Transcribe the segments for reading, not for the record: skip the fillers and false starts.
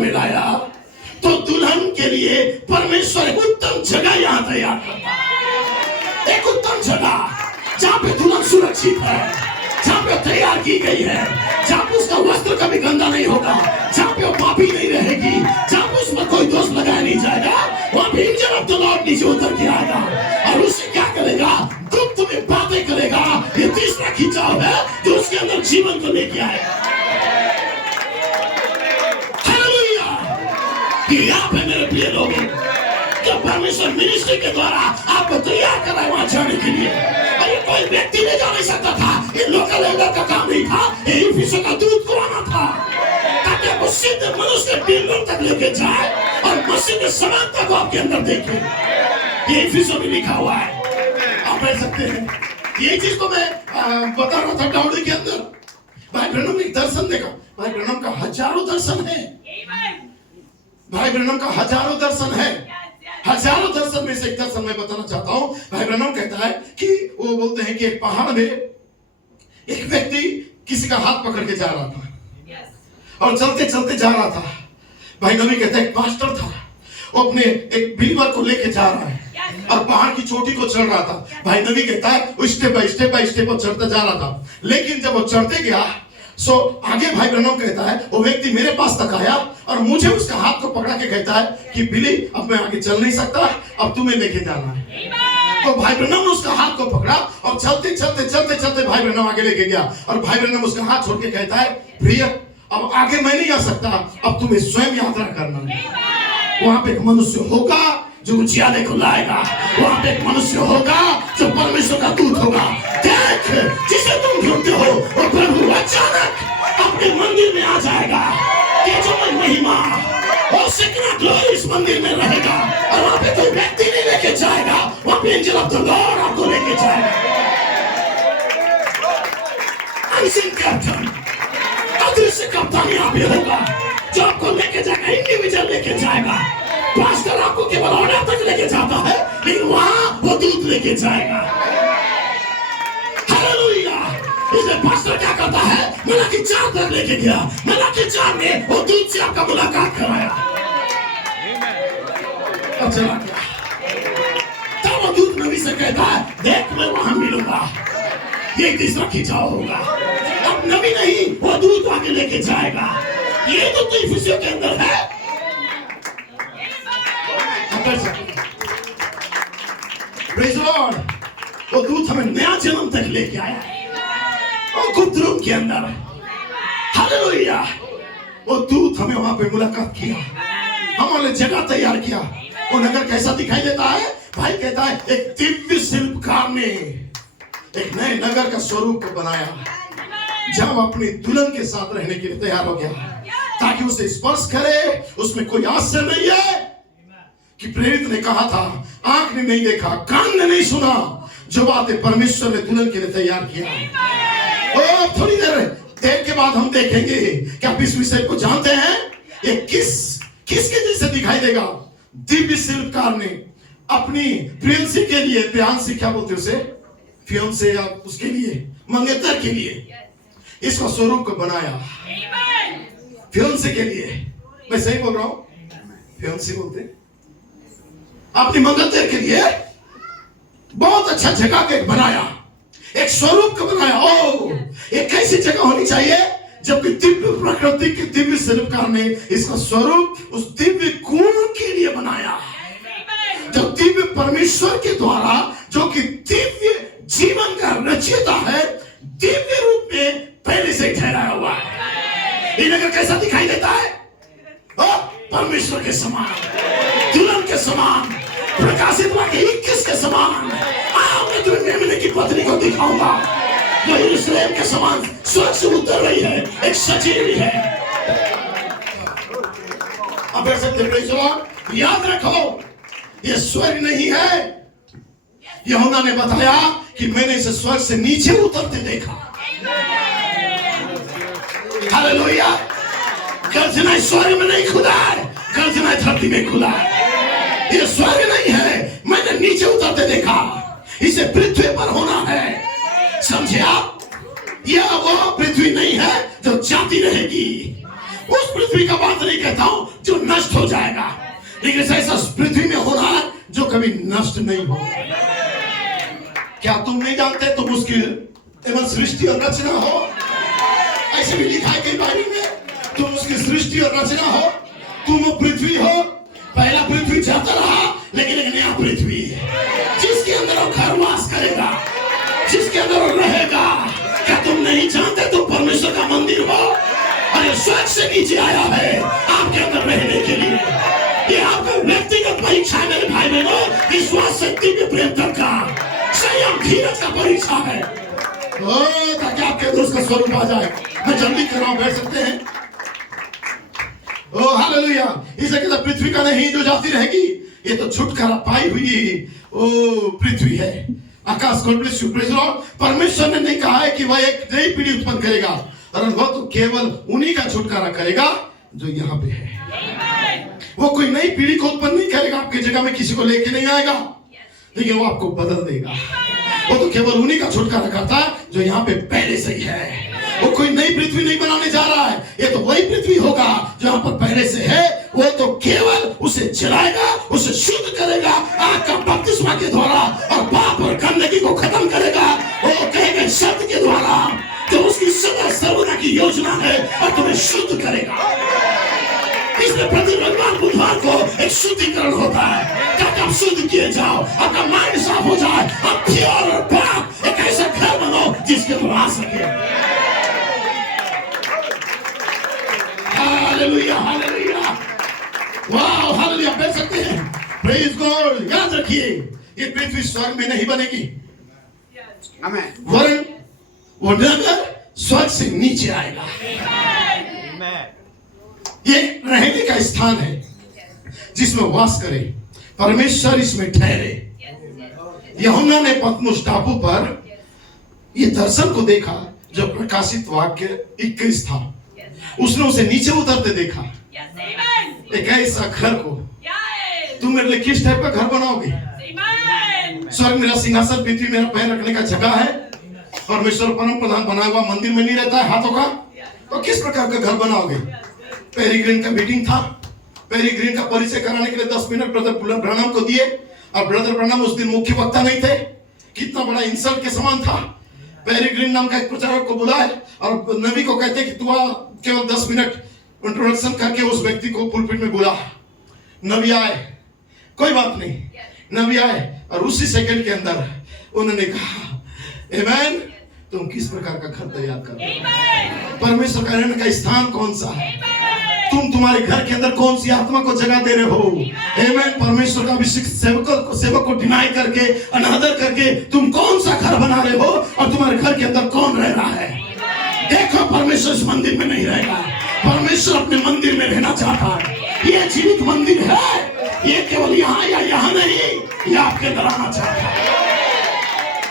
में लाया तो दुल्हन के लिए परमेश्वर एक उत्तम जगह यहाँ तैयार करता है। एक उत्तम जगह जहाँ पे दुल्हन सुरक्षित है, जहाँ पे तैयार की गई है, जहाँ पे उसका वस्त्र कभी गंदा नहीं होगा, जहाँ पे वो पापी नहीं रहेगी, जहाँ पे उसमें कोई दोष लगाया नहीं जाएगा। वहाँ पे इंजन ऑफ द लॉर्ड नीचे उतर के आएगा और उससे क्या करेगा, गुप्त में बातें करेगा। ये तीसरा खिंचाव है जो उसके अंदर जीवन को लेके आएगा। यहाँ पे मेरे प्रिय लोगों, जब परमेश्वर मिनिस्ट्री के द्वारा आपको तैयार कर रहा है वहां जाने के लिए, और ये कोई व्यक्ति नहीं जा नहीं सकता था, ये लोकल एल्डर का काम नहीं था, ये इफिसों का दूत को आना था ताकि आपको सीधे मनुष्य के टीम तक लेके जाए और मसीह के समानता को आपके अंदर देखे। ये इफिसों में लिखा हुआ है, आप पढ़ सकते हैं। ये चीज तो मैं बता रहा था डाउडी के अंदर। भाई ब्रैनम ने एक दर्शन देखा। भाई ब्रैनम का हजारों दर्शन है, भाई ब्रैनम का हजारों दर्शन है। हजारों दर्शन में से एक दर्शन मैं बताना चाहता हूं। भाई ब्रैनम कहता है कि वो बोलते हैं कि एक पहाड़ में एक व्यक्ति किसी का हाथ पकड़ के जा रहा था और चलते चलते जा रहा था। भाई नबी कहता है एक पास्टर था, वो अपने एक बिलीवर को लेके जा रहा है और पहाड़ की चोटी को चढ़ रहा था। भाई नबी कहता है वो स्टेप बाय स्टेप चढ़ता जा रहा था, लेकिन जब वो चढ़ते गया आगे भाई ब्रैनम कहता है वो व्यक्ति मेरे पास तक आया और मुझे उसका हाथ को पकड़ा के कहता है कि बिली अब मैं आगे चल नहीं सकता, अब तुम्हें लेके जाना है। तो भाई ब्रैनम ने उसका हाथ को पकड़ा और चलते चलते भाई ब्रैनम आगे लेके गया और भाई ब्रैनम उसका हाथ छोड़ के कहता है प्रिय अब आगे मैं नहीं आ सकता, अब तुम्हें स्वयं यात्रा करना है। वहां पे एक मनुष्य होगा जो उजियाले को लाएगा, वहां पे एक मनुष्य होगा जो परमेश्वर का दूत होगा। देख जिसे तुम ढूंढते हो वो प्रभु अचानक अपने मंदिर में आ जाएगा। ये जो महिमा और सिकना ग्लोरी इस मंदिर में रहेगा और वहां पे कोई व्यक्ति नहीं लेके जाएगा, वहां पे एंजल ऑफ द लॉर्ड आपको लेके जाएगा। अनसीन कैप्टन, अदृश्य कप्तान यहाँ पे होगा जो आपको लेके जाएगा, इंडिविजुअल लेके जाएगा। पास्टर आपको केवल ऑर्डर तक लेके जाता है, लेकिन वहां वो दूत लेके जाएगा। हालेलुया। इसलिए पास्टर क्या करता है, मलाकी 4 तक लेके गया। मलाकी 4 में वो दूत से आपका मुलाकात कराया और चला गया। तब वो दूत नबी से कहता है देख मैं वहां मिलूंगा। ये तीसरा खिंचाव होगा। अब नबी नहीं, वो दूत आगे लेके जाएगा। ये तो इफिसियों के अंदर है। Praise the Lord। वो दूत हमें नया जन्म तक लेके आया और गुप्त रूम के अंदर। हालेलुया। वो दूत हमें वहां पे मुलाकात किया, हमारे लिए जगह तैयार किया। वो नगर कैसा दिखाई देता है? भाई कहता है एक दिव्य शिल्पकार ने एक नए नगर का स्वरूप को बनाया जब अपनी दुल्हन के साथ रहने के लिए तैयार हो गया, ताकि उसे स्पर्श करे। उसमें कोई आश्चर्य नहीं है कि प्रेरित ने कहा था आंख ने नहीं देखा, कान ने नहीं सुना, जो बातें परमेश्वर ने दुल्हन के लिए तैयार किया। और थोड़ी देर के बाद हम देखेंगे कि आप इस विषय को जानते हैं। ये किसके जैसे दिखाई देगा? दिव्य शिल्पकार ने अपनी प्रियंसी के लिए, प्रियांसी क्या बोलते उसे, फियांसे या उसके लिए, मंगेतर के लिए इसका स्वरूप को बनाया। फियांसे के लिए, मैं सही बोल रहा हूं? फियांसे बोलते अपनी मंगेतर के लिए बहुत अच्छा जगह के बनाया, एक स्वरूप को बनाया। ओ एक कैसी जगह होनी चाहिए जबकि दिव्य प्रकृति के दिव्य शिल्पकार ने इसका स्वरूप उस दिव्य गुण के लिए बनाया, जो दिव्य परमेश्वर के द्वारा, जो कि दिव्य जीवन का रचयिता है, दिव्य रूप में पहले से ठहराया हुआ है। ये नगर कैसा दिखाई देता है? परमेश्वर के समान, दुल्हन के समान, प्रकाशित वाक्य 21 के समान। मैं तुम्हें मेमने की पत्नी को दिखाऊंगा जो यरूशलेम के समान स्वर्ग से उतर रही है, एक सजीवी है। अब ऐसे याद रखो, ये स्वर्ग नहीं है। यूहन्ना ने बताया कि मैंने इसे स्वर्ग से नीचे उतरते देखा। हालेलुया। गर्जना स्वर्ग में नहीं खुदा है, गर्जना धरती में खुला है। ये स्वर्ग नहीं है, मैंने नीचे उतरते देखा। इसे पृथ्वी पर होना है, समझे आप? यह वो पृथ्वी नहीं है जो जाती रहेगी, उस पृथ्वी का बात नहीं कहता हूं जो नष्ट हो जाएगा, लेकिन ऐसा पृथ्वी में होना है जो कभी नष्ट नहीं हो। क्या तुम नहीं जानते तुम उसकी एवं सृष्टि और रचना हो? ऐसे भी लिखा है कई बाइबल में, तुम उसकी सृष्टि और रचना हो, तुम पृथ्वी हो। पहला पृथ्वी जाता रहा, लेकिन एक नया पृथ्वी जिसके अंदर वो घर वास करेगा, जिसके अंदर वो रहेगा। क्या तुम नहीं जानते तुम परमेश्वर का मंदिर हो और ये स्वर्ग से नीचे आया है आपके अंदर रहने के लिए। ये आपका व्यक्तिगत परीक्षा है मेरे भाई बहनों, विश्वास, शक्ति के प्रेम का, संयम, धीरज का परीक्षा है, ताकि आपके अंदर उसका स्वरूप आ जाए। मैं जल्दी कर रहा हूं, बैठ सकते हैं। ओ हालेलुया। इसलिए कहता पृथ्वी का नहीं जो जाती रहेगी, ये तो छुटकारा पाई हुई ओ पृथ्वी है। आकाश God bless you, praise Lord. परमेश्वर ने नहीं कहा है कि वह एक नई पीढ़ी उत्पन्न करेगा, और वह तो केवल उन्हीं का छुटकारा करेगा जो यहाँ पे है। वो कोई नई पीढ़ी को उत्पन्न नहीं करेगा, आपकी जगह में किसी को लेके नहीं आएगा, लेकिन वो आपको बदल देगा। वो तो केवल उन्हीं का छुटकारा करता है जो यहाँ पे पहले से ही है। वो कोई नई पृथ्वी नहीं बनाने जा रहा है, ये तो वही पृथ्वी होगा जो यहाँ पर पहले से है। वो तो केवल उसे जलाएगा, उसे शुद्ध करेगा आग का बपतिस्मा के द्वारा, और पाप और गंदगी को खत्म करेगा वो कहेगा शब्द के द्वारा, जो उसकी सदा सर्वदा की योजना है, और तुम्हें शुद्ध करेगा। इसलिए प्रति रविवार बुधवार को एक शुद्धिकरण होता है, ताकि आप शुद्ध किए जाओ, आपका माइंड साफ हो जाए, आप प्योर और पाक एक ऐसा घर बनो जिसके अंदर आ सके। हालेलुया, हालेलुया, वाह, हालेलुया। बैठ सकते हैं, प्रेज गॉड। याद रखिए, ये पृथ्वी स्वर्ग में नहीं बनेगी, वरन वो नगर स्वर्ग से नीचे आएगा। ये रहने का स्थान है जिसमें वास करे, परमेश्वर इसमें ठहरे। यूहन्ना ने पतमुस टापू पर ये दर्शन को देखा जो प्रकाशित वाक्य 21 था। उसने उसे नीचे उतरते देखा, एक ऐसा घर को। तुम मेरे लिए किस टाइप का घर बनाओगे? स्वर्ग मेरा सिंहासन, पृथ्वी मेरा पैर रखने का जगह है। परमेश्वर परम प्रधान बनाया हुआ मंदिर में नहीं रहता है हाथों का, तो किस प्रकार का घर बनाओगे? पेरीग्रीन का मीटिंग था, पेरीग्रीन का परिचय कराने के लिए 10 मिनट ब्रदर ब्रैनम को दिए, और ब्रदर ब्रैनम उस दिन मुख्य वक्ता नहीं थे। कितना बड़ा इंसल्ट के समान था। पेरीग्रीन नाम का एक प्रचारक को बुलाए और नबी को कहते कि तू केवल 10 मिनट इंट्रोडक्शन करके उस व्यक्ति को पुलपिट में बुला। नबी आए, कोई बात नहीं, नबी आए और उसी सेकंड के अंदर उन्होंने कहा, आमेन, तुम किस प्रकार का घर तैयार कर रहे हो? परमेश्वर का रहने का स्थान कौन सा है? तुम तुम्हारे घर के अंदर कौन सी आत्मा को जगह दे रहे हो? आमेन। परमेश्वर का अभिषिक्त सेवक को डिनाई करके, अनादर करके तुम कौन सा घर बना रहे हो, और तुम्हारे घर के अंदर कौन रह रहा है? देखो, परमेश्वर इस मंदिर में नहीं रहेगा, परमेश्वर अपने मंदिर में रहना चाहता है। ये जीवित मंदिर है, ये केवल यहाँ या यहाँ नहीं, ये आपके अंदर आना चाहता है।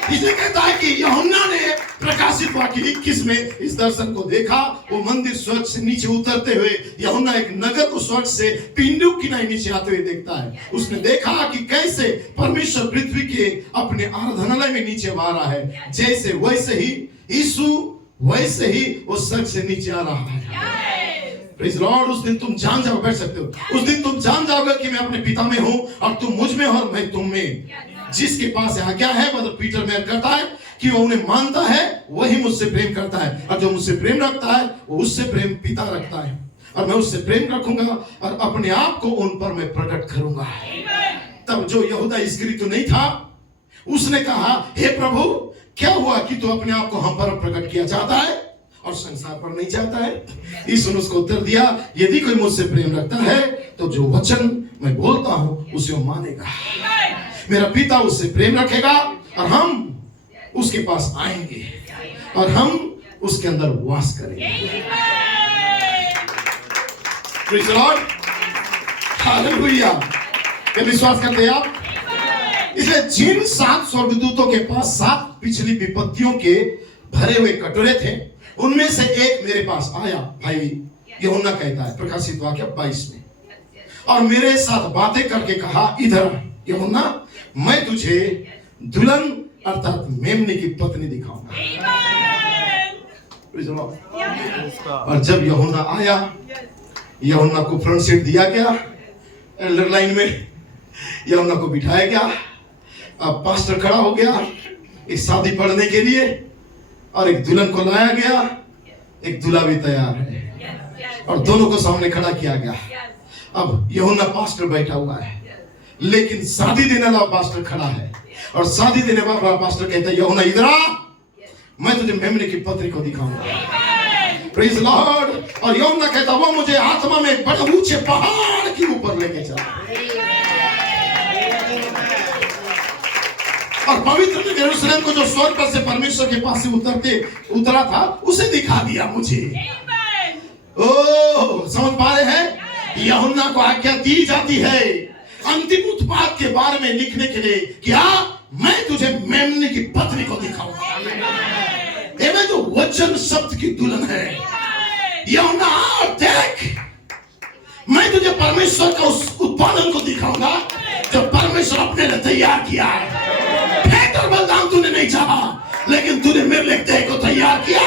इसलिए कहता है कि यूहन्ना ने प्रकाशित वाक्य 21 में इस दर्शन को देखा। वो मंदिर स्वर्ग से नीचे उतरते हुए, यूहन्ना एक नगर को स्वर्ग से पिंडू की नहीं नीचे आते हुए देखता है। उसने देखा कि कैसे परमेश्वर पृथ्वी के अपने आराधनालय में नीचे आ रहा है, जैसे वैसे ही यीशु वैसे ही वो स्वर्ग से नीचे आ रहा है। Praise Lord. उस दिन तुम जान जाओ, बैठ सकते हो, उस दिन तुम जान जाओगे कि मैं अपने पिता में हूं और तुम मुझ में और मैं तुम में। जिसके पास आज्ञा है, मतलब पीटर में करता है कि वो उन्हें मानता है, वही मुझसे प्रेम करता है, और जो मुझसे प्रेम रखता है वो उससे प्रेम पिता रखता है, और मैं उससे प्रेम रखूंगा और अपने आप को उन पर मैं प्रकट करूंगा। तब जो यहूदा इस्करियोती नहीं था, उसने कहा, हे प्रभु, क्या हुआ कि तू अपने आप को हम पर प्रकट किया चाहता है और संसार पर नहीं चाहता है? यीशु ने उसको उत्तर दिया, यदि कोई मुझसे प्रेम रखता है तो जो वचन मैं बोलता हूं उसे वो मानेगा। मेरा पिता उससे प्रेम रखेगा और हम उसके पास आएंगे और हम उसके अंदर वास करेंगे। Praise the Lord, hallelujah. क्या विश्वास करते हैं आप? इसलिए जिन 7 स्वर्गदूतों के पास 7 पिछली विपत्तियों के भरे हुए कटोरे थे, उनमें से एक मेरे पास आया, भाई यूहन्ना कहता है प्रकाशित वाक्य 22 में, और मेरे साथ बातें करके कहा, इधर यूहन्ना, मैं तुझे दुल्हन अर्थात मेमने की पत्नी दिखाऊंगा। Praise the Lord. और जब यूहन्ना आया, यूहन्ना को फ्रंट सीट दिया गया, एल्डर लाइन में यूहन्ना को बिठाया गया। अब पास्टर खड़ा हो गया एक शादी पढ़ने के लिए, और एक दुल्हन को लाया गया, एक दूल्हा भी तैयार है, और दोनों को सामने खड़ा किया गया। अब यूहन्ना पास्टर बैठा हुआ है, लेकिन शादी देने वाला पास्टर खड़ा है, और शादी देने वाला पास्टर कहता है, यूहन्ना इधर आ, मैं तुझे मेमने की पत्नी को दिखाऊंगा। Praise Lord. और यूहन्ना कहता, वो मुझे आत्मा में बड़े ऊंचे पहाड़ के ऊपर लेके चला, और पवित्र यरूशलेम को जो स्वर्ग पर से परमेश्वर के पास से उतरा था, उसे दिखा दिया मुझे। ओ, समझ पा रहे हैं? यूहन्ना को आज्ञा दी जाती है अंतिम उत्पाद के बारे में लिखने के लिए, क्या मैं तुझे मेमने की पत्नी को दिखाऊंगा। ये जो वचन शब्द की दुल्हन है, यूहन्ना देख, मैं तुझे परमेश्वर का उस उत्पादन को दिखाऊंगा जो परमेश्वर अपने लिए तैयार किया है। फेंक और बलिदान तूने नहीं चाहा, लेकिन तूने मेरे लिए देह को तैयार किया,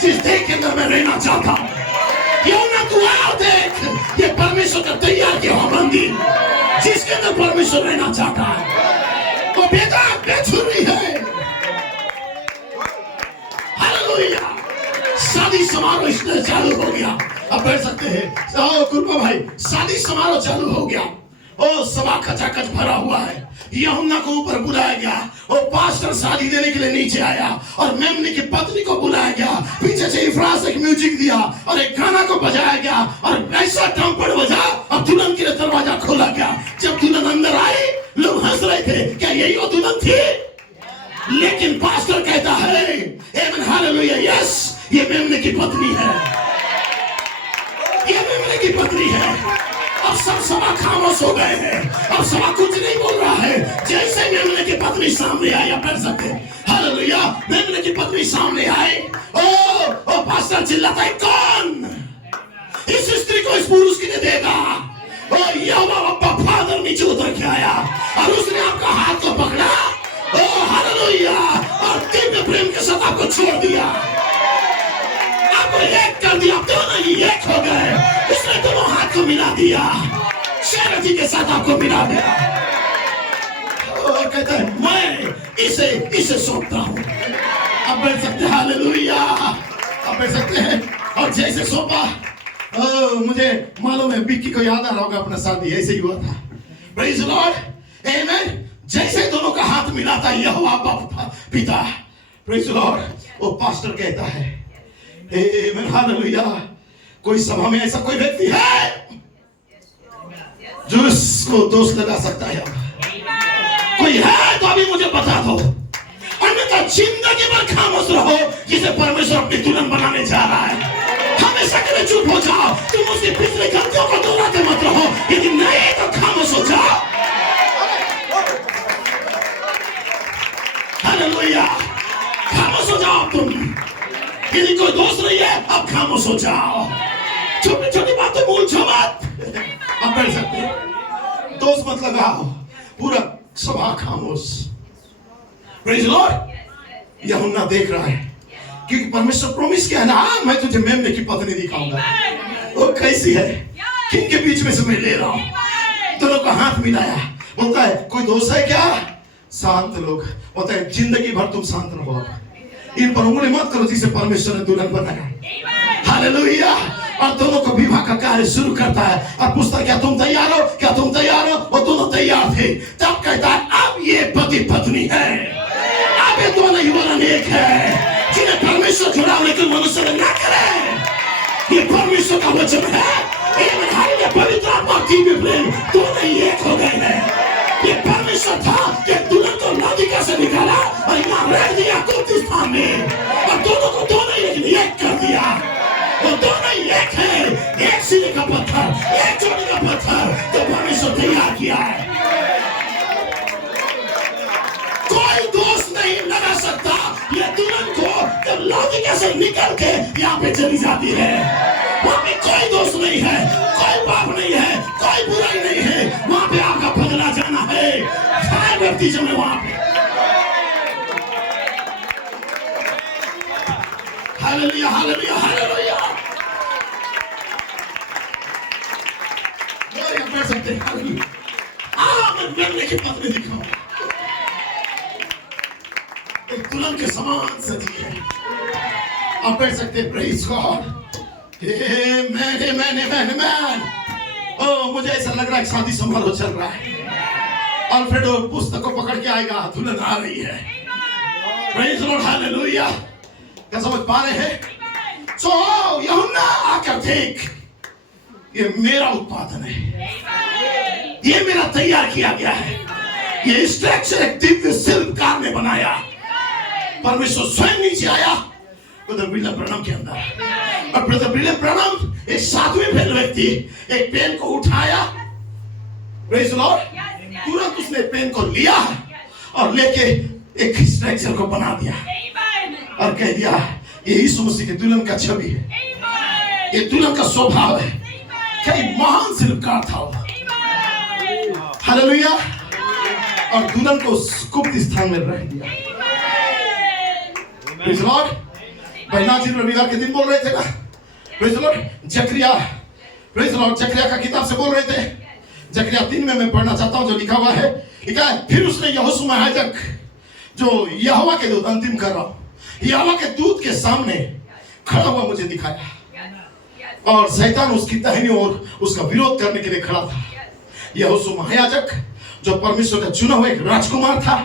जिस देह के अंदर मैं रहना चाहता हूं। यूहन्ना तू आ देख, ये परमेश्वर का तैयार किया हुआ मंदिर, जिसके अंदर परमेश्वर रहना चाहता है। वो बेटा बेछुरी है। हालेलुया। शादी समारोह इसलिए चालू हो गया, अब बैठ सकते हैं। कृपा भाई, शादी समारोह चालू हो गया, ओ सभा खचाखच भरा हुआ है। यूहन्ना को ऊपर बुलाया गया, और पास्टर शादी देने के लिए नीचे आया, और मेमने की पत्नी को बुलाया गया। पीछे से इफ्राज एक म्यूजिक दिया, और एक गाना को बजाया गया, और ऐसा ट्रम्पेट बजा, और दुल्हन के लिए दरवाजा खोला गया। जब दुल्हन अंदर आई, लोग हंस रहे थे, क्या यही वो दुल्हन थी? लेकिन पास्टर कहता है, आमेन, हालेलुया, यस, ये मेमने की पत्नी है, ये मेमने की पत्नी है। अब सब सभा खामोश हो गए हैं, अब सभा कुछ नहीं बोल रहा है। जैसे मेमने की पत्नी सामने आई, आप पढ़ सकते हैं, हालेलुया, मेमने की पत्नी सामने आई, ओ पास्टर चिल्लाता है, कौन इस स्त्री को इस पुरुष के लिए देगा? ओ यहोवा बापा फादर नीचे उतर के आया, और उसने आपका हाथ को पकड़ा, ओ हालेलुया, और दिव्य प्रेम के साथ आपको छोड़ दिया, आपको एक कर दिया, दोनों ही एक हो गए। उसने दोनों हाथ को मिला दिया, शैरती के साथ आपको मिला दिया, और कहता है, मैं इसे सौंपता हूं। अब बैठ सकते हैं, हालेलुया, अब बैठ सकते हैं। और जैसे सौंपा, मुझे मालूम है बिक्की को याद आ रहा होगा, अपना शादी ऐसे ही हुआ था। प्रेज लॉर्ड, आमेन। जैसे दोनों का हाथ मिला था, यहोवा बाप पिता, प्रेज लॉर्ड, वो पास्टर कहता है, आमेन, हालेलुया, कोई सभा में ऐसा कोई व्यक्ति है जो इसको दोष लगा सकता है? कोई है तो अभी मुझे बता दो, अन्यथा जिंदगी भर खामोश रहो, जिसे परमेश्वर अपनी दुल्हन बनाने जा रहा है। हमेशा के लिए चुप हो जाओ, तुम उसकी पिछली गलतियों को दोहराते मत रहो, यदि नहीं तो खामोश हो जाओ। हालेलुया, खामोश हो जाओ तुम, यदि कोई दोस्त नहीं है, अब खामोश हो जाओ, छोटी छोटी बातें उलझो मत। अब बैठ सकते हैं, दोस्त मत लगाओ, पूरा सभा खामोश। Praise Lord. यूहन्ना देख रहा है, क्योंकि परमेश्वर प्रॉमिस किया है ना, मैं तुझे मेमने की पत्नी दिखाऊंगा। वो कैसी है, किनके बीच में से मैं ले रहा हूं। दोनों का हाथ मिलाया, बोलता है, कोई दोस्त है क्या? शांत लोग, बोलता है, जिंदगी भर तुम शांत रहो, इन पर उंगली मत करो जिसे परमेश्वर ने दुल्हन बनाया। हालेलुया। और दोनों को विवाह का कार्य शुरू करता है, और पूछता है, क्या तुम तैयार हो? क्या तुम तैयार हो? वो दोनों तैयार थे। तब कहता है, अब ये पति पत्नी है, अब ये दोनों युवा एक है, जिन्हें परमेश्वर जुड़ाने के मनुष्य न करे। ये परमेश्वर का वचन है, पवित्र आत्मा की भी प्रेम दोनों ही एक हो गए हैं। ये परमेश्वर था कि दुल्हन को लादिका से निकाला और यहाँ रख दिया कुर्दिस्तान में, और दोनों को दोनों ही एक कर दिया। वो दोनों ही एक है, एक सिरे का पत्थर, एक चोटी का पत्थर, जो परमेश्वर तैयार किया है। कोई दोस्त नहीं लगा सकता ये दुल्हन को, जब लादिका से निकल के यहाँ पे चली जाती है। वहाँ पे कोई दोस्त नहीं है, कोई पाप नहीं है, कोई बुराई नहीं है, वहाँ पे आपका बदला जाना है। सारे बैप्टिज्म में वहाँ पे, हालेलुया। आप बैठ सकते हैं। मैं मेमने की पत्नी दिखाऊंगा, एक दुल्हन के समान सजी है। आप बैठ सकते हैं। Praise God. मैन ओ, मुझे ऐसा लग रहा है शादी समारोह चल रहा है। अल्फ्रेडो पुस्तक को पकड़ के आएगा, दुल्हन आ रही है। Praise Lord, hallelujah. क्या समझ पा रहे हैं? सो यूहन्ना आकर देख, ये मेरा उत्पादन है, ये मेरा तैयार किया गया है। ये स्ट्रक्चर एक दिव्य शिल्पकार ने बनाया। परमेश्वर स्वयं नीचे आया ब्रदर विलियम ब्रैनम के अंदर, और ब्रदर विलियम ब्रैनम एक सातवें फेल व्यक्ति एक पेन को उठाया। Praise Lord. तुरंत उसने पेन को लिया और लेके एक स्ट्रक्चर को बना दिया और कह दिया ये यीशु मसीह के दुल्हन का छवि है, ये दुल्हन का स्वभाव है। क्या महान शिल्पकार था वो। हालेलुया। और दुल्हन को गुप्त स्थान में रख दिया। Praise Lord. पहला दिन रविवार के दिन बोल रहे थे ना, प्रेज लॉर्ड। जकरिया, प्रेज लॉर्ड, जकरिया का किताब से बोल रहे थे। जकरिया 3 में मैं पढ़ना चाहता हूं जो लिखा हुआ है। लिखा है, फिर उसने यहोशू याजक जो यहोवा के दूत, अंतिम कर रहा हूं, यहोवा के दूत के सामने खड़ा हुआ मुझे दिखाया, और शैतान उसकी दाहिनी ओर उसका विरोध करने के लिए खड़ा था। यहोशू याजक जो परमेश्वर का चुना हुआ एक राजकुमार था।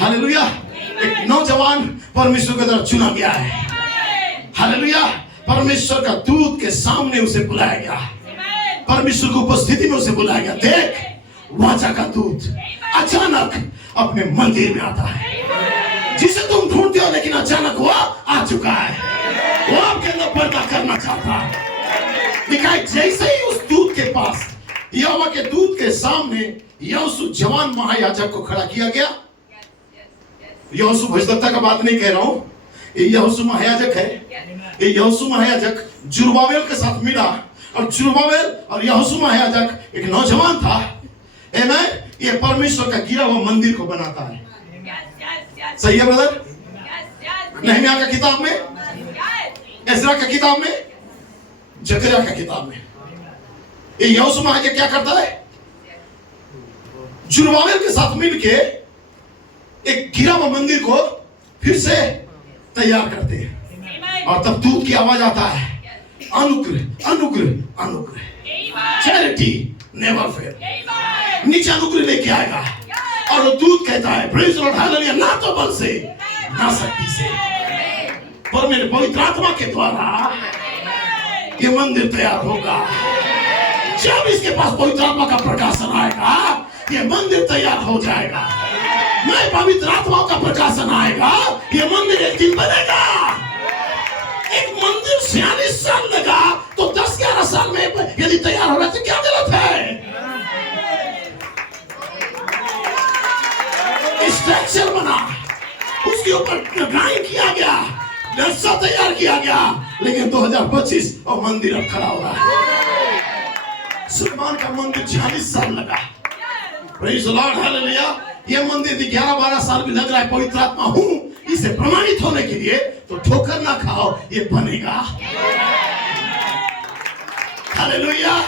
हालेलुया। एक नौजवान परमेश्वर के द्वारा चुना गया है। हालेलुया। परमेश्वर का दूत के सामने उसे बुलाया गया, परमेश्वर की उपस्थिति में उसे बुलाया गया। देख, वाचा का दूत अचानक अपने मंदिर में आता है, जिसे तुम ढूंढते हो, लेकिन अचानक वो आ चुका है। वो आपके अंदर पर्दा करना चाहता है। दिखाई जैसे ही उस दूत के पास, यहोवा के दूत के सामने यहोशू जवान महायाजक को खड़ा किया गया। यहोशू भविष्यवक्ता का बात नहीं कह रहा हूं, ये यहोशू महायाजक है। ये यहोशू महायाजक जुरुब्बाबेल के साथ मिला, और जुरुब्बाबेल और यहोशू महायाजक एक नौजवान था। आमेन। ये परमेश्वर का गिरा हुआ मंदिर को बनाता है। सही है ब्रदर? नहम्याह का किताब में, एजरा का किताब में, जकरिया का किताब में, ये यहोशू महायाजक क्या करता है? जुरुब्बाबेल के साथ मिलके एक गिरा हुआ मंदिर को फिर से तैयार करते हैं। और तब दूत की आवाज आता है, अनुग्रह अनुग्रह अनुग्रह, चैरिटी नेवर फेल। नीचे अनुग्रह लेके आएगा, और वो दूत कहता है, प्रेज लॉर्ड, हालेलुया, ना तो बल से ना शक्ति से, पर मेरे पवित्र आत्मा के द्वारा ये मंदिर तैयार होगा। जब इसके पास पवित्र आत्मा का प्रकाशन आएगा, ये मंदिर तैयार हो जाएगा। मैं पवित्र आत्मा का प्रकाशन आएगा, ये मंदिर एक दिन बनेगा। एक मंदिर 46 साल लगा, तो 10-11 साल में यदि तैयार हो रहा तो क्या गलत है? स्ट्रक्चर बना, उसके ऊपर डिजाइन किया गया, नक्शा तैयार किया गया, लेकिन 2025 और मंदिर अब खड़ा हो रहा है। सुलेमान का मंदिर 46 साल लगा। Praise Lord, hallelujah. ये मंदिर 11-12 साल भी लग रहा है, पवित्र आत्मा हूं इसे प्रमाणित होने के लिए, तो ठोकर ना खाओ, ये बनेगा। हालेलुया।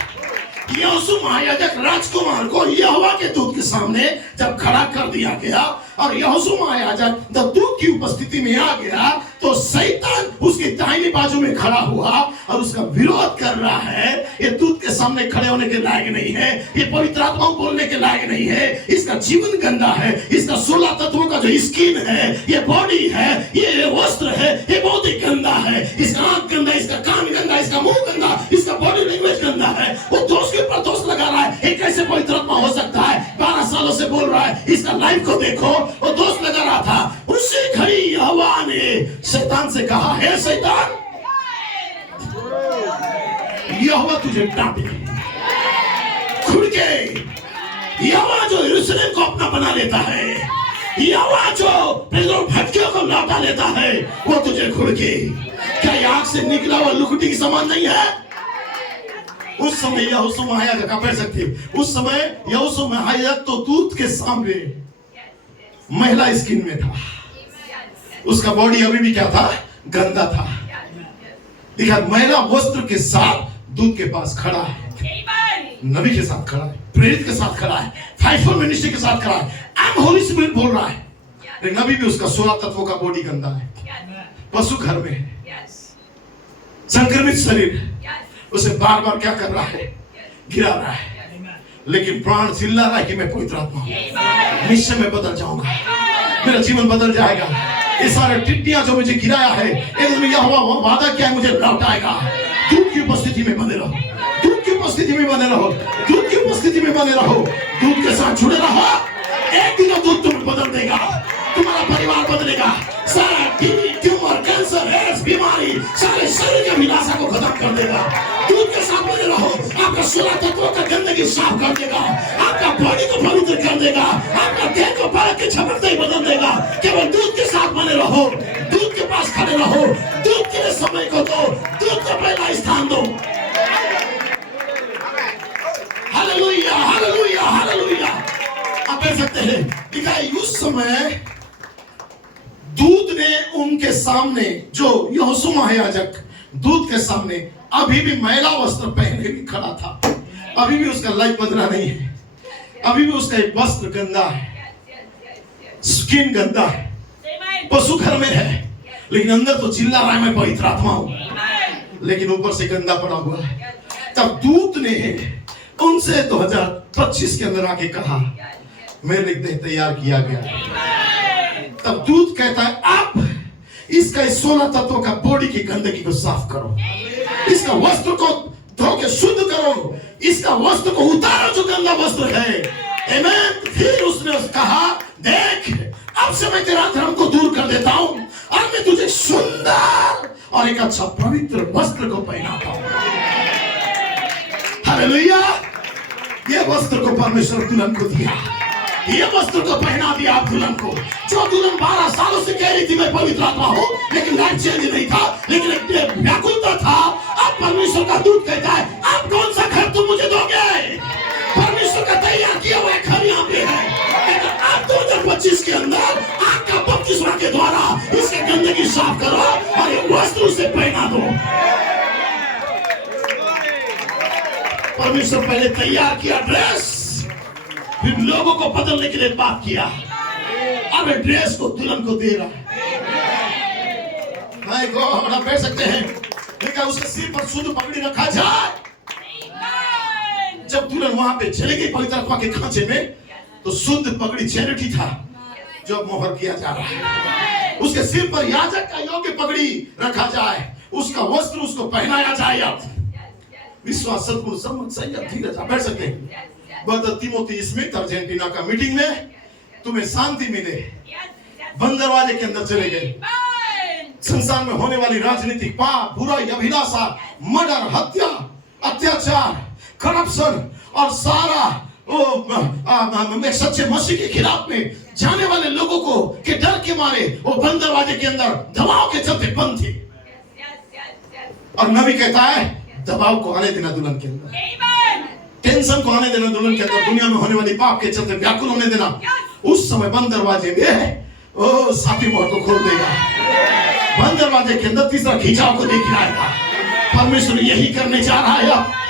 यहोशू महायाजक राजकुमार को यहोवा के दूत के सामने जब खड़ा कर दिया गया, और यहोशू महायाजक जब दूत की उपस्थिति में आ गया, तो शैतान उसकी दाहिनी बाजू में खड़ा हुआ और उसका विरोध कर रहा है। ये दूत के सामने खड़े होने के लायक नहीं है, ये पवित्र आत्मा बोलने के लायक नहीं है, इसका जीवन गंदा है, इसका 16 तत्वों का जो स्किन है, ये बॉडी है, ये वस्त्र है, ये बहुत ही गंदा है। इसका आंख गंदा, इसका कान गंदा, इसका मुंह गंदा, इसका बॉडी लैंग्वेज गंदा है। वो दोष के ऊपर दोष लगा रहा है, ये कैसे पवित्र आत्मा हो सकता है? 12 सालों से बोल रहा है, इसका लाइफ को देखो, वो दोष लगा रहा था। उसी घड़ी यहोवा ने शैतान से कहा, हे शैतान, यहोवा तुझे डांटे। खुद के यहोवा जो यरूशलेम को अपना बना लेता है, यहोवा जो भटकियों को लौटा लेता है, वो तुझे खुद के, क्या आंख से निकला हुआ लुकटी की समान नहीं है? उस समय यहोशू महायाजक, आप पढ़ सकते, उस समय यहोशू महायाजक तो दूत के सामने महिला स्किन में था। उसका बॉडी अभी भी क्या था? गंदा था। देखा, महिला वस्त्र के साथ दूत के पास खड़ा है। नबी के साथ खड़ा है, प्रेरित के साथ खड़ा है, फाइवफोल मिनिस्ट्री के साथ खड़ा है, आई एम होली स्पिरिट बोल रहा है। लेकिन नबी भी उसका 16 तत्वों का बॉडी गंदा है, पशु घर में है, संक्रमित शरीर, उसे बार बार क्या कर रहा है, गिरा रहा है। लेकिन प्राण चिल्ला रहा है कि मैं पवित्र आत्मा हूं, निश्चय में बदल जाऊंगा, मेरा जीवन बदल जाएगा। ये सारे टिड्डियां जो मुझे गिराया है, एक दिन यहोवा वादा किया है मुझे लौटाएगा। दूध की उपस्थिति में बने रहो, दूध की उपस्थिति में बने रहो, दूध की उपस्थिति में बने रहो, दूध के साथ जुड़े रहो। एक दिन दूध तुम्हें बदल देगा, तुम्हारा परिवार बदलेगा, सारा टीबी, ट्यूमर, कैंसर, एड्स, बीमारी, सारे शरीर के विनाशा को खत्म कर देगा। दूध के साथ बने रहो, आपका 16 तत्वों का गंदगी साफ कर देगा, आपका बॉडी को पवित्र कर देगा, आपका देह को बालक के झपकते ही बदल देगा। केवल दूध के साथ बने रहो, दूध के पास खड़े रहो, दूध के समय को दो, दूध को पहला स्थान दो। Hallelujah, hallelujah, hallelujah. आप कह सकते हैं लिखा है उस समय दूध ने उनके सामने, जो यहोशू महायाजक दूध के सामने अभी भी मैला वस्त्र पहने भी खड़ा था, अभी भी उसका लाइफ बदला नहीं है, अभी भी उसका एक वस्त्र गंदा है, स्किन गंदा है, पशु घर में है, लेकिन अंदर तो चिल्ला रहा है मैं पवित्र आत्मा हूं, लेकिन ऊपर से गंदा पड़ा हुआ है। तब दूत ने उनसे 2025 के अंदर आके कहा मेरे लिए तैयार किया गया। तब दूत कहता है आप इसका 16 तत्वों का बॉडी की गंदगी को साफ करो, इसका वस्त्र को धो के शुद्ध करो, इसका वस्त्र को उतारो जो गंदा वस्त्र है। आमीन। फिर उसने कहा देख अब से मैं तेरा धर्म को दूर कर देता हूं और मैं तुझे सुंदर और एक अच्छा पवित्र वस्त्र को पहनाता हूं। हालेलुया। ये वस्त्र को परमेश्वर दुल्हन को दिया, ये वस्त्र को पहना दिया आप दुल्हन को। जो दुल्हन 12 सालों से कह रही थी मैं पवित्र आत्मा हूं, लेकिन लाइफ चेंज नहीं था, लेकिन एक व्याकुलता था। अब परमेश्वर का दूत कहता है अब कौन सा घर तुम मुझे दोगे? परमेश्वर का तैयार किया हुआ घर यहाँ पे है, लेकिन अब 2025 के अंदर आपका बपतिस्मा के द्वारा इसके गंदगी साफ करो और ये वस्त्र उसे पहना दो। परमेश्वर पहले तैयार किया ड्रेस, फिर लोगों को बदलने के लिए बात किया, अब ड्रेस को दुल्हन को दे रहा है। माय गॉड, आप कह सकते हैं देखा उसके सिर पर शुद्ध पगड़ी रखा जाए। जब दुल्हन वहां पे चले गई पवित्र आत्मा के खांचे में, तो शुद्ध पगड़ी चैरिटी था जो मोहर किया जा रहा है। उसके सिर पर याजक का योग्य पगड़ी रखा जाए, उसका वस्त्र उसको पहनाया जाए। अब विश्वास, सद्गुण, सम्मत, संयम, धीरज, आप बैठ सकते हैं। ब्रदर तिमोथी स्मिथ अर्जेंटीना का मीटिंग में तुम्हें शांति मिले, बंद दरवाजे के अंदर चले गए। संसार में होने वाली राजनीतिक पाप, बुराई, अभिलाषा, मर्डर, हत्या, अत्याचार, करप्शन और सारा सच्चे मसीह के खिलाफ में जाने वाले लोगों को के डर के मारे वो बंद दरवाजे के अंदर दबाव के चलते बंद थे। और नबी कहता है दबाव को आने देना दुल्हन के अंदर, टेंशन को आने देना दुल्हन के अंदर, दुनिया में होने वाली पाप के चलते व्याकुल होने देना। उस समय बंद दरवाजे में ओ साथी मोहर को खोल देगा। बंद दरवाजे के अंदर तीसरा खिंचाव को देख आएगा। परमेश्वर यही करने जा रहा है।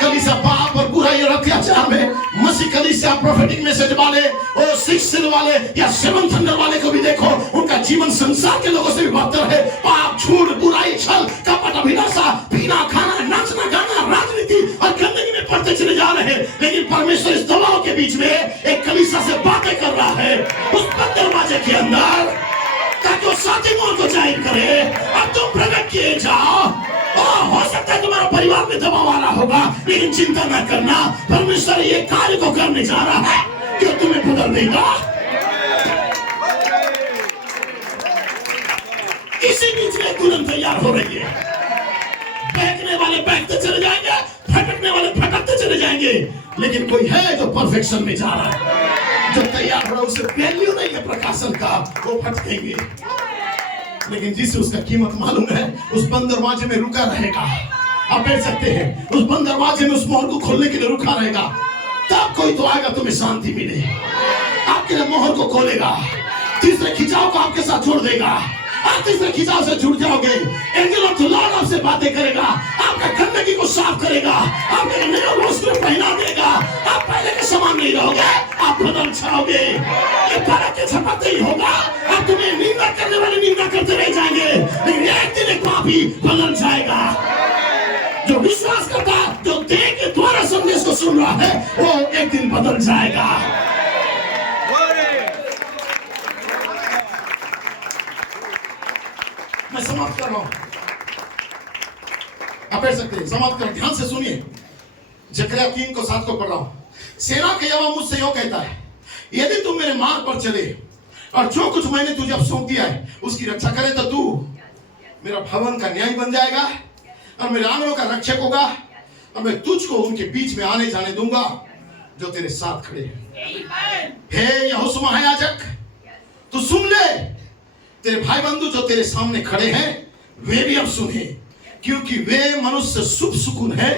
कलीसिया पाप और बुराई और अत्याचार में मसीह कलीसिया प्रोफेटिक मैसेज वाले और सिक्स सील वाले या सेवन थंडर वाले को भी देखो, उनका जीवन संसार के लोगों से भी बदतर है। पाप, झूठ, बुराई, छल, कपट, अभिलाषा, पीना, खाना, नाचना, गाना, राजनीति और गंदगी में पड़ते चले जा रहे हैं। लेकिन परमेश्वर इस दबाव के बीच में एक कलीसिया से बातें कर रहा है उस बंद दरवाजे के अंदर, ताकि वो साथी मोहर को जाहिर करे। अब तुम प्रकट किए जाओ। हो सकता है तुम्हारा परिवार में दबाव आ रहा होगा, लेकिन चिंता न करना, परमेश्वर ये कार्य को करने जा रहा है कि तुम्हें बदल देगा। इसी बीच में दुल्हन तैयार हो रही है। बहकने वाले बहकते चले जाएंगे, फटकने वाले फटकते चले जाएंगे, लेकिन कोई है जो परफेक्शन में जा रहा है, जो तैयार हो रहा है। उसे वैल्यू नहीं है प्रकाशन का, वो फटकेंगे। लेकिन जिसे उसका कीमत मालूम है उस बंद दरवाजे में रुका रहेगा। आप बैठ सकते हैं, उस बंद दरवाजे में उस मोहर को खोलने के लिए रुका रहेगा। तब कोई तो आएगा तुम्हें शांति मिले, आपके लिए मोहर को खोलेगा, तीसरे खिंचाव को आपके साथ जोड़ देगा। आप तीसरे खिंचाव से जुड़ जाओगे, एंजल ऑफ द लॉर्ड आपसे बातें करेगा, आपका आपका गंदगी को साफ करेगा, आपके नए वस्त्र पहना देगा। आप पहले के समान नहीं रहोगे, आप बदल जाओगे। ये फर्क के झपकते ही होगा। आप तुम्हें निंदा करने वाले निंदा करते रह जाएंगे, लेकिन एक दिन एक पापी बदल जाएगा। जो विश्वास करता, जो देह के द्वारा संदेश को सुन रहा है, वो एक दिन बदल जाएगा। मैं समाप्त कर रहा हूं, आप पढ़ सकते हैं, समाप्त कर, ध्यान से सुनिए। जकरिया 3:7 को पढ़ रहा हूं। सेना के यहोवा मुझसे यो कहता है, यदि तुम मेरे मार्ग पर चले और जो कुछ मैंने तुझे अब सौंप दिया है उसकी रक्षा करे, तो तू मेरा भवन का न्यायी बन जाएगा और मेरे आंगनों का रक्षक होगा, और मैं तुझको उनके बीच में आने जाने दूंगा जो तेरे साथ खड़े हैं। हे यहोशू महायाजक, तू सुन ले। तेरे भाई बंधु जो तेरे सामने खड़े हैं वे भी अब सुने, क्योंकि वे मनुष्य शुभ सुकून है।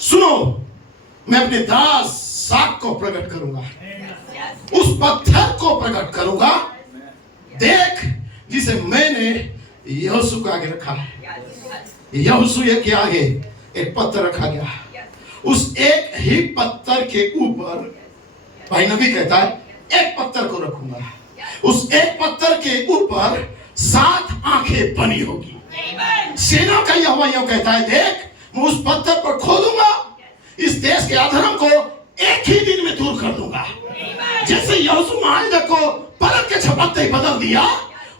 सुनो, मैं अपने दास साग को प्रकट करूंगा, उस पत्थर को प्रकट करूंगा। देख, जिसे मैंने यहोशू के आगे रखा है। यहोशू के आगे एक पत्थर रखा गया, उस एक ही पत्थर के ऊपर भाई नबी कहता है, एक पत्थर को रखूंगा, उस एक पत्थर के ऊपर 7 आंखें बनी होगी। सेना का यहोवा यह कहता है, देख, मैं उस पत्थर पर खोदूंगा, इस देश के अधर्म को एक ही दिन में दूर कर दूंगा। जैसे यहोशू महायाजक को पलक के झपकते ही बदल दिया,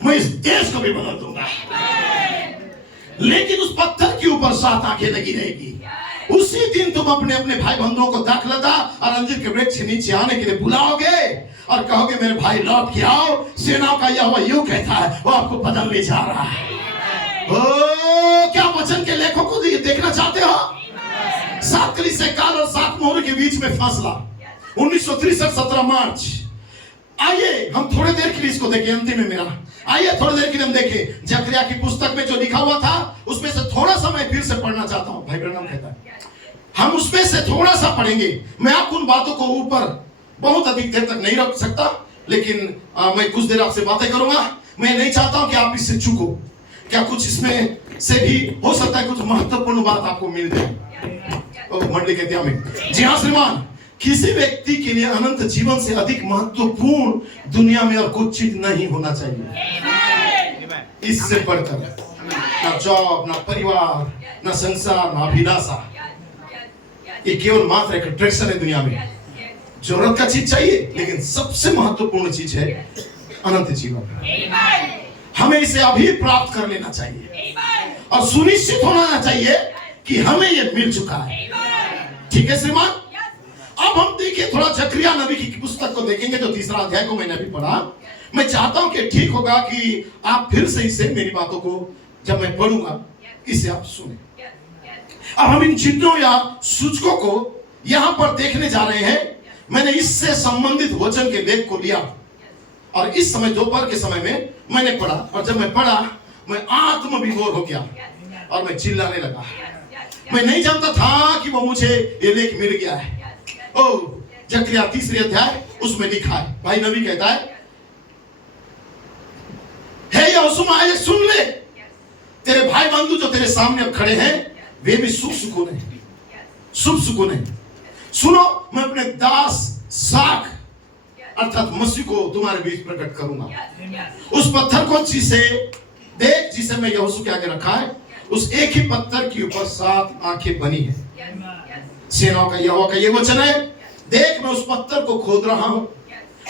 मैं इस देश को भी बदल दूंगा। लेकिन उस पत्थर के ऊपर 7 आंखें लगी रहेगी। उसी दिन तुम अपने अपने भाई बंधुओं को दाखलता और अंजीर के वृक्ष के नीचे आने के लिए बुलाओगे और कहोगे, मेरे भाई लौट के आओ। सेना का यहोवा यूं कहता है, वो आपको बदलने जा रहा है। ओ, क्या वचन के लेखों को देखना चाहते हो? 7 कलीसिया काल और 7 मोहर के बीच में फासला 1963 17 मार्च। आइए हम थोड़ी देर के लिए इसको देखें, अंतिम में मेरा। आइए थोड़ी देर के लिए हम देखें जकरिया की पुस्तक में जो लिखा हुआ था, उसमें से थोड़ा सा मैं फिर से पढ़ना चाहता हूं। भाई ब्रैनम कहता है हम उसमें से थोड़ा सा पढ़ेंगे। मैं आपको उन बातों को ऊपर बहुत अधिक देर तक नहीं रख सकता, लेकिन मैं कुछ देर आपसे बातें करूंगा। मैं नहीं चाहता हूं कि आप इससे चूको। क्या कुछ इसमें से भी हो सकता है कुछ महत्वपूर्ण बात आपको मिल जाए। मंडली कहते हैं जी हाँ श्रीमान, किसी व्यक्ति के लिए अनंत जीवन से अधिक महत्वपूर्ण दुनिया में और कुछ चीज नहीं होना चाहिए इससे बढ़कर। ना जॉब, ना परिवार, ना संसार, ना अभिलाषा। ये केवल मात्र एक अट्रैक्शन है दुनिया में। जरूरत का चीज चाहिए, लेकिन सबसे महत्वपूर्ण चीज है अनंत जीवन। हमें इसे अभी प्राप्त कर लेना चाहिए और सुनिश्चित होना चाहिए कि हमें यह मिल चुका है। ठीक है श्रीमान। अब हम देखिए थोड़ा जकरिया नबी की पुस्तक को देखेंगे, जो 3रा अध्याय को मैंने अभी पढ़ा। मैं चाहता हूं कि ठीक होगा कि आप फिर से इसे मेरी बातों को जब मैं पढ़ूंगा इसे आप सुने। अब हम इन चिन्हों या सूचकों को यहां पर देखने जा रहे हैं। मैंने इससे संबंधित वचन के लेख को लिया और इस समय दोपहर के समय में मैंने पढ़ा, और जब मैं पढ़ा मैं आत्मविभोर हो गया और मैं चिल्लाने लगा। मैं नहीं जानता था कि वो मुझे ये लेख मिल गया है। ओ, जकरिया 3रे अध्याय उसमें लिखा है। भाई नबी कहता है, हे यहोशू महायाजक सुन ले, तेरे भाई बंधु जो तेरे सामने अब खड़े हैं वे भी शुभ सुकून है, शुभ सुकून है। सुनो, मैं अपने दास साग अर्थात मसीह को तुम्हारे बीच प्रकट करूंगा। उस पत्थर को जिसे देख, जिसे मैं यहोशू के आगे रखा है, उस एक ही पत्थर के ऊपर 7 आंखें बनी है। सेनाओं का यहोवा का ये वचन है, देख मैं उस पत्थर को खोद रहा हूं,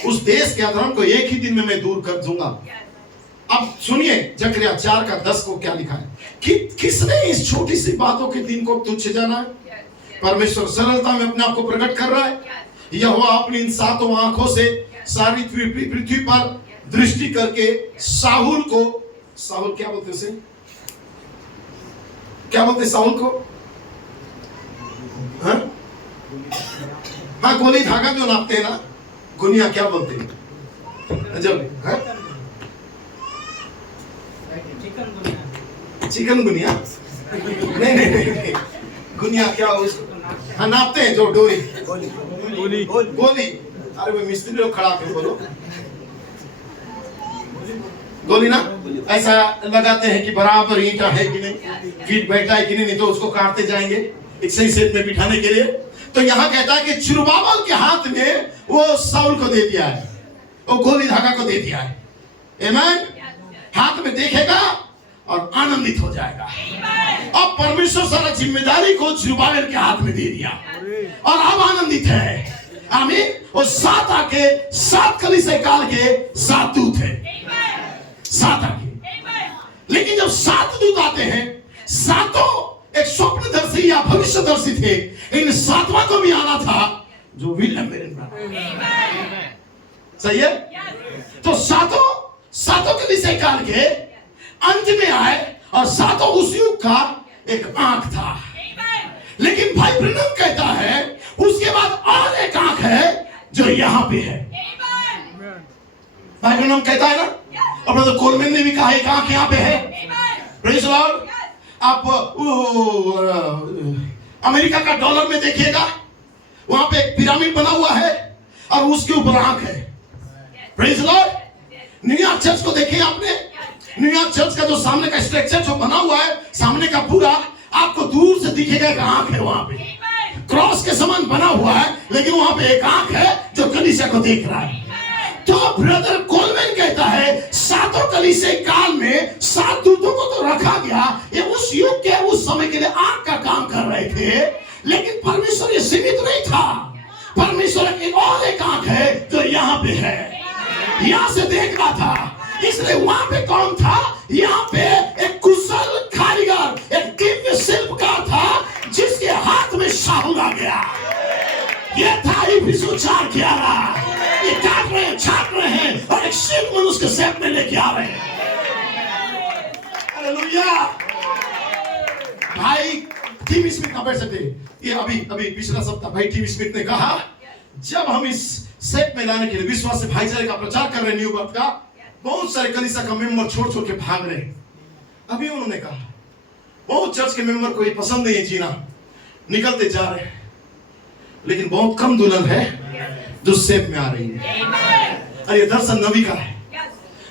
उस देश के अधर्म को एक ही दिन में मैं दूर कर दूंगा। अब सुनिए जकरिया 4:10 को क्या लिखा है कि किसने इस छोटी सी बातों के दिन को तुच्छ जाना है। परमेश्वर सरलता में अपने आप को प्रकट कर रहा है। यहोवा अपनी इन 7 आंखों से सारी पृथ्वी पर दृष्टि करके साहुल को, साहुल क्या बोलते उसे, क्या बोलते साहुल को? हाँ, गोली धागा जो नापते हैं ना, गुनिया क्या बोलते हैं जब चिकन गुनिया नहीं, गुनिया क्या उसको हाँ नापते हैं जो डोरी, गोली। अरे वो मिस्त्री लोग खड़ा थे, बोलो गोली ना ऐसा लगाते हैं कि बराबर ईंटा है कि नहीं, फीट बैठा है कि नहीं, नहीं तो उसको काटते जाएंगे एक सही सेट में बिठाने के लिए। तो यहाँ कहता है कि जुरुब्बाबेल के हाथ में वो शाऊल को दे दिया है, वो गोली धागा को दे दिया है। आमीन। हाथ में देखेगा और आनंदित हो जाएगा। अब परमेश्वर सारा जिम्मेदारी को जुरुब्बाबेल के हाथ में दे दिया और अब आनंदित है। आमीन। और 7 आके 7 कलीसिया काल के 7 दूत है, 7 आके। लेकिन जब 7 दूत आते हैं, सातों एक स्वप्नदर्शी या भविष्यदर्शी थे, इन 7वां को भी आना था जो विलियम बेरेन ब्रानम। सही है। तो सातों कलीसिया काल के अंत में आए और सातों उस युग का एक आंख था। लेकिन भाई ब्रैनम कहता है उसके बाद और एक आंख है जो यहां पे है। भाई ब्रैनम कहता है ना, और ब्रदर कोलमैन ने भी कहा एक आंख यहां पे है। Praise Lord. आप अमेरिका का डॉलर में देखिएगा, वहां पे एक पिरामिड बना हुआ है और उसके ऊपर आंख है। Praise Lord. न्यूयॉर्क चर्च को देखिए आपने, न्यूयॉर्क चर्च का जो सामने का स्ट्रक्चर जो बना हुआ है, सामने का पूरा आपको दूर से दिखेगा एक आंख है वहां पे, क्रॉस के समान बना हुआ है, लेकिन वहां पे एक आंख है जो कलीसिया को देख रहा है। तो ब्रदर कोलमैन कहता है सातों कलीसिया काल में 7 दूतों को तो रखा गया, ये उस युग के उस समय के लिए आंख का काम कर रहे थे। लेकिन परमेश्वर ये सीमित नहीं था, परमेश्वर की और एक आंख है जो यहाँ पे है, यहां से देख रहा था। इसलिए वहां पे कौन था? यहाँ पे एक कुशल कारीगर, एक दिव्य शिल्पकार था जिसके हाथ में शाहुल आ गया। ये था इफिसियों 4:11। ये काट रहे हैं, छाप रहे हैं और एक शिल्प मनुष्य के शेप में लेके आ रहे हैं। हालेलुया। भाई टीवी स्मिथ ना बैठ सकते, ये अभी पिछला सप्ताह भाई टीवी स्मिथ ने कहा जब हम इस सेट में लाने के लिए विश्वास से भाईचारे का प्रचार कर रहे हैं, न्यू बर्थ का, बहुत सारे कलीसिया का मेंबर छोड़ के भाग रहे हैं। अभी उन्होंने कहा बहुत चर्च के मेंबर को ये पसंद नहीं है जीना, निकलते जा रहे हैं, लेकिन बहुत कम दुल्हन है जो सेप में आ रही है। और ये दर्शन नबी का है।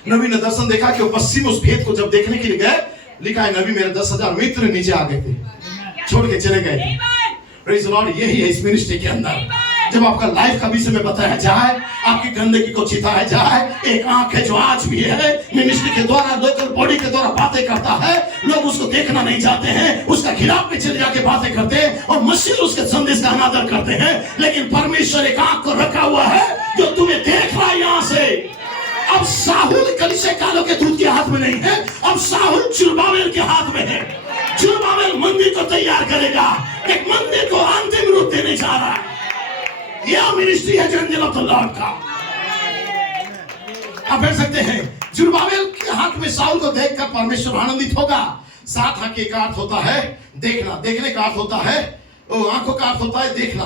नबी ने दर्शन देखा कि वो पश्चिम उस भेद को जब देखने के लिए गए, लिखा है नबी मेरे 10,000 मित्र नीचे आ गए थे, छोड़ के चले गए। Praise Lord. यही है इस मिनिस्ट्री के अंदर, जब आपका लाइफ का विषय में बताया जाए, आपकी गंदगी को चिताया जाए, एक आंख है जो आज भी है, मिनिस्ट्री के द्वारा, लोकल बॉडी के द्वारा बातें करता है। लोग उसको देखना नहीं चाहते हैं, उसका खिलाफ में चले जाके बातें करते हैं और मसीह उसके संदेश का अनादर करते हैं। लेकिन परमेश्वर एक आंख को रखा हुआ है जो तुम्हें देख रहा है यहां से। अब शाहुल कलीसिया कालों के दूत के हाथ में नहीं है, अब शाहुल जुरुब्बाबेल के हाथ में है। जुरुब्बाबेल मंदिर को तैयार करेगा, एक मंदिर को अंतिम रूप देने जा रहा है। यह मिनिस्ट्री है एंजल ऑफ द लॉर्ड का। आप कह सकते हैं जुरुब्बाबेल के हाथ में शाऊल को देखकर परमेश्वर आनंदित होगा। 7 आंखें का अर्थ होता है देखना, देखने का अर्थ होता है, आंखों का अर्थ होता है देखना,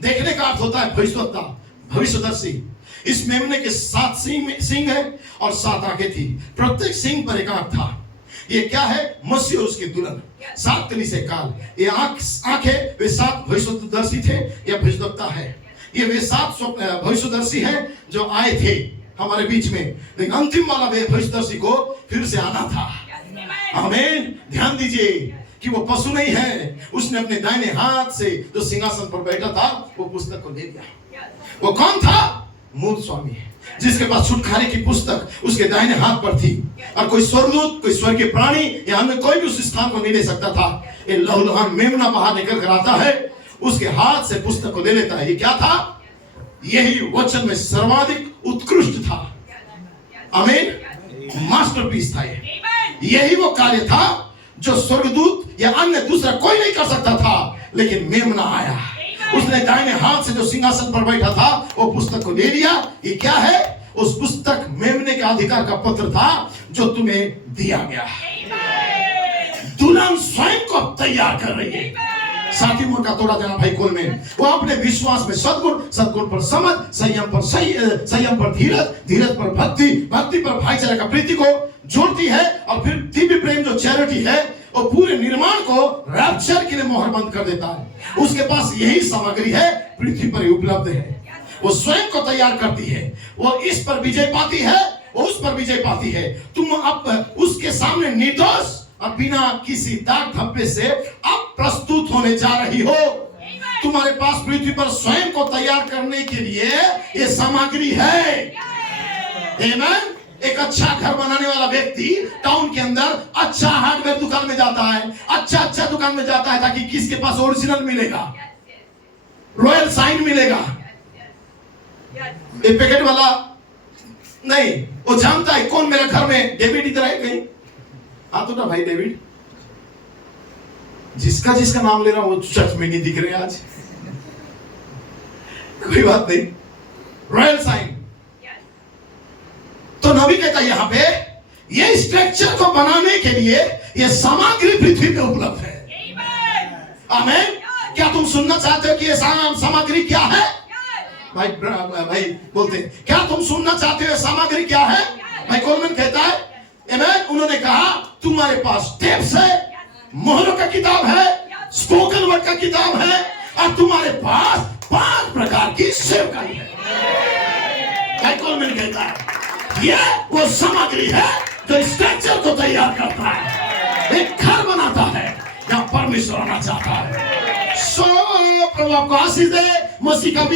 देखने का अर्थ होता है भविष्यवक्ता, भविष्यदर्शी। इस मेमने के 7 सिंह है और 7 आंखें थी, प्रत्येक सिंह पर एक आंख था। ये क्या है? मसीह उसकी दुल्हन। 7 कलीसिया काल, ये आंखें वे 7 भविष्यदर्शी थे या भविष्यवक्ता है। ये वे 7 भविष्यदर्शी हैं जो आए थे हमारे बीच में, लेकिन अंतिम वाला वे भविष्यदर्शी को फिर से आना था। आमीन। ध्यान दीजिए कि वो पशु नहीं है, उसने अपने दाहिने हाथ से जो सिंहासन पर बैठा था वो पुस्तक को ले लिया। वो कौन था? मूल स्वामी, जिसके पास छुटकारे की पुस्तक उसके दाहिने हाथ पर थी। और कोई स्वर्गदूत, कोई स्वर्गीय प्राणी या अन्य कोई भी उस स्थान को नहीं ले सकता था। ये लहूलुहान मेमना बाहर निकल कर आता है, उसके हाथ से पुस्तक को ले लेता है। ये क्या था? यही वचन में सर्वाधिक उत्कृष्ट था। आमीन। मास्टरपीस था ये। यही वो कार्य था जो स्वर्गदूत या अन्य दूसरा कोई नहीं कर सकता था, लेकिन मेमना आया, उसने दाहिने हाथ से जो सिंहासन पर बैठा था वो पुस्तक को ले लिया। ये क्या है? उस पुस्तक मेमने के अधिकार का पत्र था जो तुम्हें दिया गया। दुल्हन स्वयं को तैयार कर रही है। साथी मुंह का तोड़ा देना भाई कुल में, वो अपने विश्वास में सद्गुण, सद्गुण पर समझ, संयम पर धीरज, धीरज पर भक्ति, भक्ति पर भाईचारे का प्रीति को जोड़ती है, और फिर दिव्य प्रेम जो चैरिटी है वो पूरे निर्माण को रैप्चर के लिए मोहर बंद कर देता है। उसके पास यही सामग्री है, पृथ्वी पर ही उपलब्ध है। वो स्वयं को तैयार करती है, वो इस पर विजय पाती है, उस पर विजय पाती है। तुम अब उसके सामने निर्दोष और बिना किसी दाग धब्बे से अब प्रस्तुत होने जा रही हो। तुम्हारे पास पृथ्वी पर स्वयं को तैयार करने के लिए ये सामग्री है। आमीन। एक अच्छा घर बनाने वाला व्यक्ति टाउन के अंदर अच्छा हार्डवेयर दुकान में जाता है, अच्छा दुकान में जाता है, ताकि किसके पास ओरिजिनल मिलेगा, रॉयल साइन मिलेगा। ये पैकेट वाला नहीं, वो जानता है कौन मेरे घर में डेविड इधर है कहीं, हाथ उठा भाई डेविड। जिसका नाम ले रहा हूं वो चर्च में नहीं दिख रहे आज, कोई बात नहीं, रॉयल साइन। तो नबी कहता है यहां पे ये स्ट्रक्चर को बनाने के लिए ये सामग्री पृथ्वी पे उपलब्ध है। आमीन। क्या तुम सुनना चाहते हो कि ये सामग्री क्या है? भाई बोलते हैं, क्या तुम सुनना चाहते हो ये सामग्री क्या है? भाई कोलमैन कहता है आमीन। उन्होंने कहा तुम्हारे पास टेप्स है, मोहरों का किताब है, स्पोकन वर्ड का किताब है, और तुम्हारे पास 5 प्रकार की सेवकाई है। भाई कोलमैन कहता है ये वो सामग्री है जो स्ट्रक्चर को तैयार करता है, एक घर बनाता है जहां परमेश्वर आना चाहता है। सो प्रभु आपको आशीष दे। मसीह का